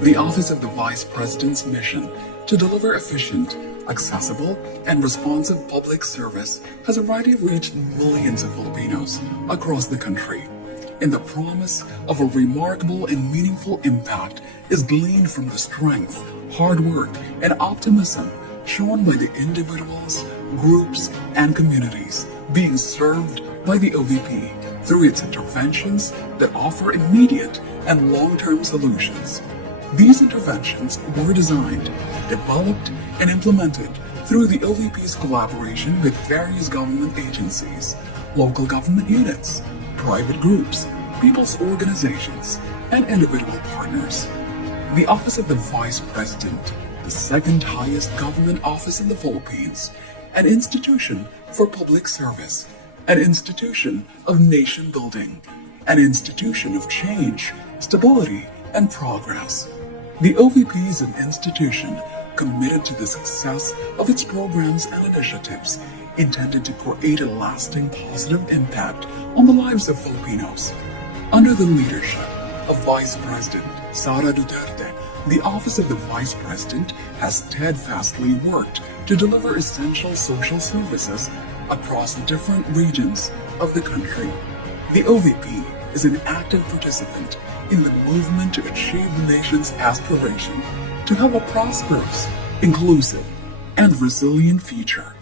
The Office of the Vice President's mission to deliver efficient, accessible, and responsive public service has already reached millions of Filipinos across the country. And the promise of a remarkable and meaningful impact is gleaned from the strength, hard work, and optimism shown by the individuals, groups, and communities being served by the OVP through its interventions that offer immediate and long-term solutions. These interventions were designed, developed, and implemented through the OVP's collaboration with various government agencies, local government units, private groups, people's organizations, and individual partners. The Office of the Vice President, the second highest government office in the Philippines, an institution for public service, an institution of nation building, an institution of change, stability, and progress. The OVP is an institution committed to the success of its programs and initiatives intended to create a lasting positive impact on the lives of Filipinos. Under the leadership of Vice President Sara Duterte, the Office of the Vice President has steadfastly worked to deliver essential social services across different regions of the country. The OVP is an active participant in the movement to achieve the nation's aspiration to have a prosperous, inclusive, and resilient future.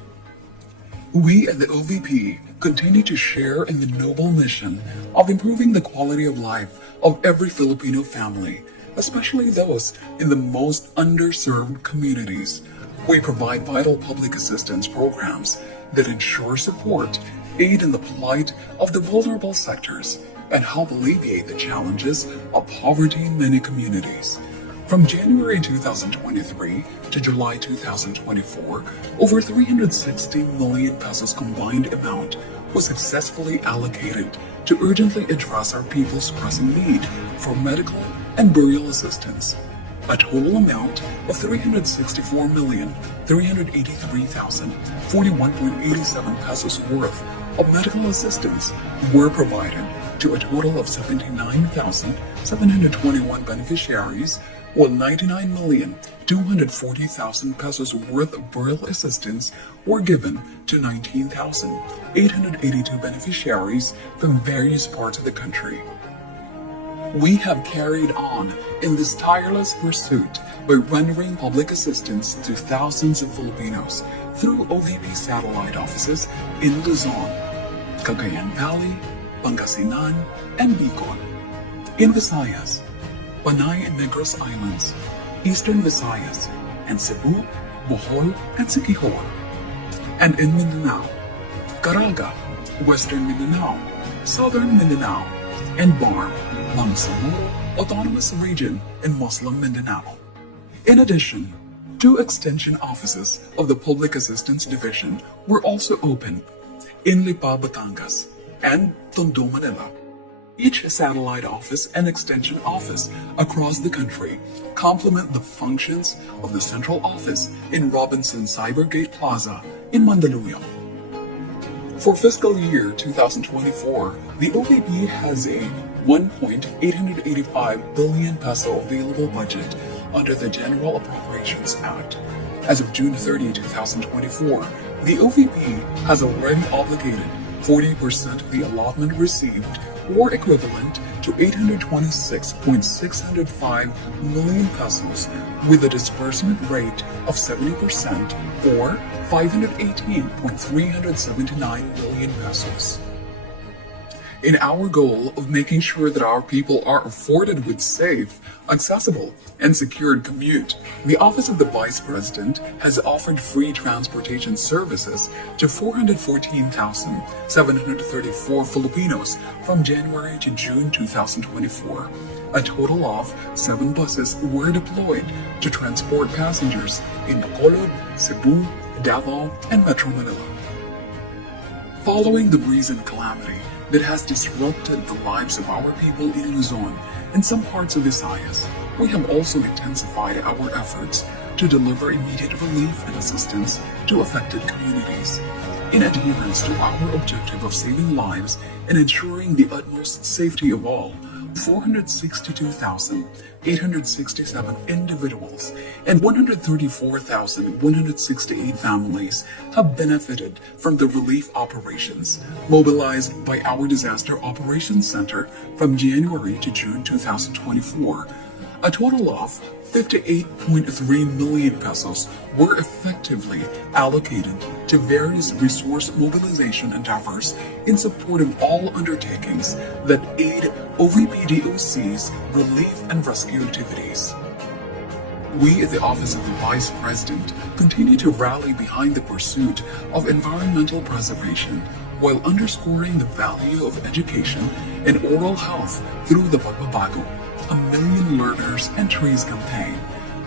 We at the OVP continue to share in the noble mission of improving the quality of life of every Filipino family, especially those in the most underserved communities. We provide vital public assistance programs that ensure support, aid in the plight of the vulnerable sectors, and help alleviate the challenges of poverty in many communities. From January 2023 to July 2024, over 360 million pesos combined amount was successfully allocated to urgently address our people's pressing need for medical and burial assistance. A total amount of 364,383,041.87 pesos worth of medical assistance were provided to a total of 79,721 beneficiaries, while 99,240,000 pesos worth of burial assistance were given to 19,882 beneficiaries from various parts of the country. We have carried on in this tireless pursuit by rendering public assistance to thousands of Filipinos through OVP satellite offices in Luzon, Cagayan Valley, Pangasinan, and Bicol. In Visayas, Panay and Negros Islands, Eastern Visayas, and Cebu, Bohol, and Siquijor. And in Mindanao, Caraga, Western Mindanao, Southern Mindanao, and BARM, Bangsamoro Autonomous Region in Muslim Mindanao. In addition, 2 extension offices of the Public Assistance Division were also opened in Lipa, Batangas, and Tondo, Manila. Each satellite office and extension office across the country complement the functions of the central office in Robinson Cybergate Plaza in Mandaluyong. For fiscal year 2024, the OVP has a 1.885 billion peso available budget under the General Appropriations Act. As of June 30, 2024, the OVP has already obligated 40% of the allotment received, or equivalent to 826.605 million pesos, with a disbursement rate of 70%, or 518.379 million pesos. In our goal of making sure that our people are afforded with safe, accessible, and secured commute, the Office of the Vice President has offered free transportation services to 414,734 Filipinos from January to June 2024. A total of 7 buses were deployed to transport passengers in Bacolod, Cebu, Davao, and Metro Manila. Following the recent calamity that has disrupted the lives of our people in Luzon and some parts of Visayas, we have also intensified our efforts to deliver immediate relief and assistance to affected communities. In adherence to our objective of saving lives and ensuring the utmost safety of all, 462,867 individuals and 134,168 families have benefited from the relief operations mobilized by our Disaster Operations Center from January to June 2024. A total of 58.3 million pesos were effectively allocated to various resource mobilization endeavors in support of all undertakings that aid OVP-DOC's relief and rescue activities. We at the Office of the Vice President continue to rally behind the pursuit of environmental preservation while underscoring the value of education and oral health through the Pagbabago, a Million Learners and Trees campaign.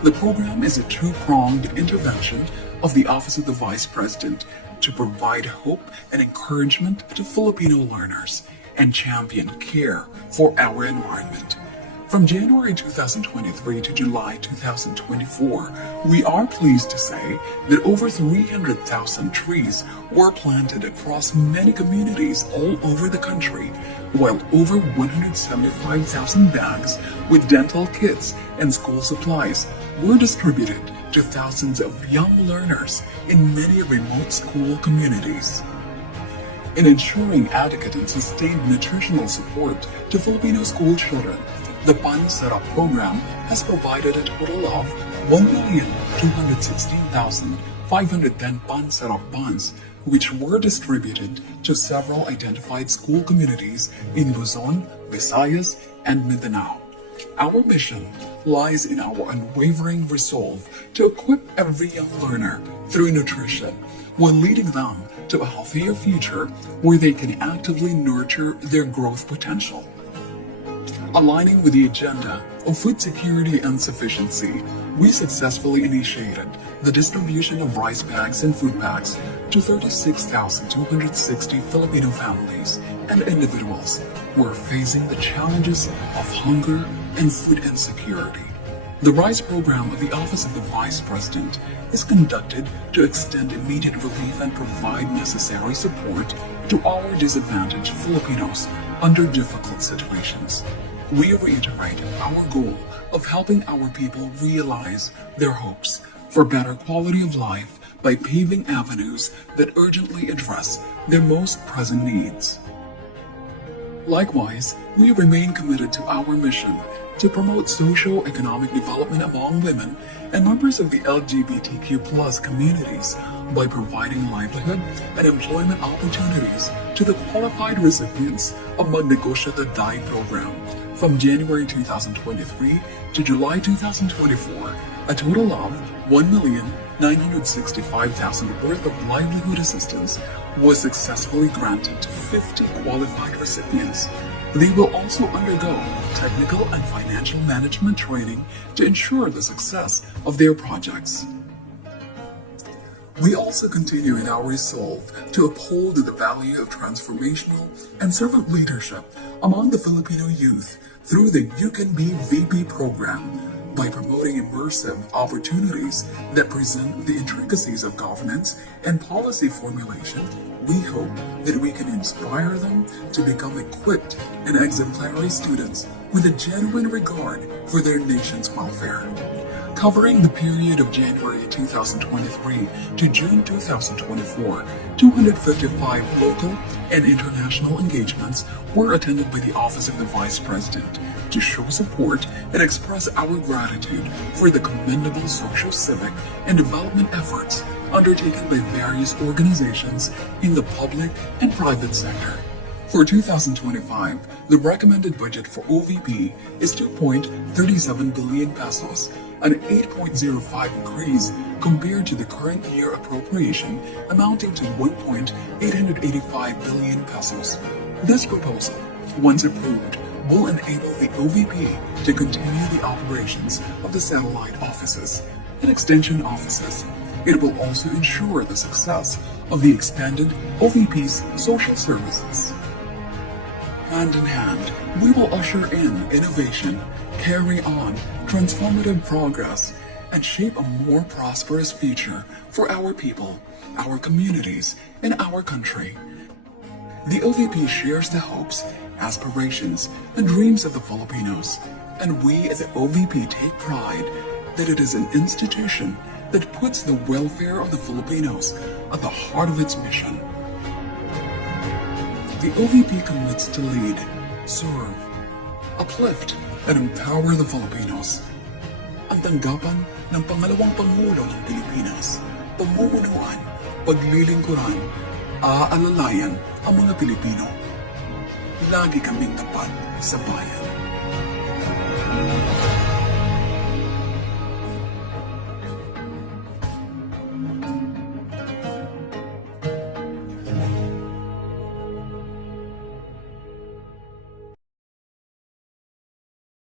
The program is a two-pronged intervention of the Office of the Vice President to provide hope and encouragement to Filipino learners and champion care for our environment. From January 2023 to July 2024, we are pleased to say that over 300,000 trees were planted across many communities all over the country, while over 175,000 bags with dental kits and school supplies were distributed to thousands of young learners in many remote school communities. In ensuring adequate and sustained nutritional support to Filipino school children, the Pan Setup program has provided a total of 1,216,510 Pan Setup buns, which were distributed to several identified school communities in Luzon, Visayas, and Mindanao. Our mission lies in our unwavering resolve to equip every young learner through nutrition, while leading them to a healthier future where they can actively nurture their growth potential. Aligning with the agenda of food security and sufficiency, we successfully initiated the distribution of rice bags and food bags to 36,260 Filipino families and individuals who are facing the challenges of hunger and food insecurity. The RISE program of the Office of the Vice President is conducted to extend immediate relief and provide necessary support to our disadvantaged Filipinos under difficult situations. We reiterate our goal of helping our people realize their hopes for better quality of life by paving avenues that urgently address their most pressing needs. Likewise, we remain committed to our mission to promote socio-economic development among women and members of the LGBTQ+ communities by providing livelihood and employment opportunities to the qualified recipients of Magnegosyo Day program. From January 2023 to July 2024, a total of 1,965,000 worth of livelihood assistance was successfully granted to 50 qualified recipients. They will also undergo technical and financial management training to ensure the success of their projects. We also continue in our resolve to uphold the value of transformational and servant leadership among the Filipino youth through the You Can Be VP program. By promoting immersive opportunities that present the intricacies of governance and policy formulation, we hope that we can inspire them to become equipped and exemplary students with a genuine regard for their nation's welfare. Covering the period of January 2023 to June 2024, 255 local and international engagements were attended by the Office of the Vice President to show support and express our gratitude for the commendable social, civic, and development efforts undertaken by various organizations in the public and private sector. For 2025, the recommended budget for OVP is 2.37 billion pesos, an 8.05 increase compared to the current year appropriation amounting to 1.885 billion pesos. This proposal, once approved, will enable the OVP to continue the operations of the satellite offices and extension offices. It will also ensure the success of the expanded OVP's social services. Hand in hand, we will usher in innovation, carry on transformative progress, and shape a more prosperous future for our people, our communities, and our country. The OVP shares the hopes aspirations, and dreams of the Filipinos. And we as the OVP take pride that it is an institution that puts the welfare of the Filipinos at the heart of its mission. The OVP commits to lead, serve, uplift, and empower the Filipinos. Ang tanggapan ng pangalawang Pangulo ng Pilipinas, pamumunuan, paglilingkuran, aalalayan ang mga Pilipino. Lagi kaming tapat sa bayan.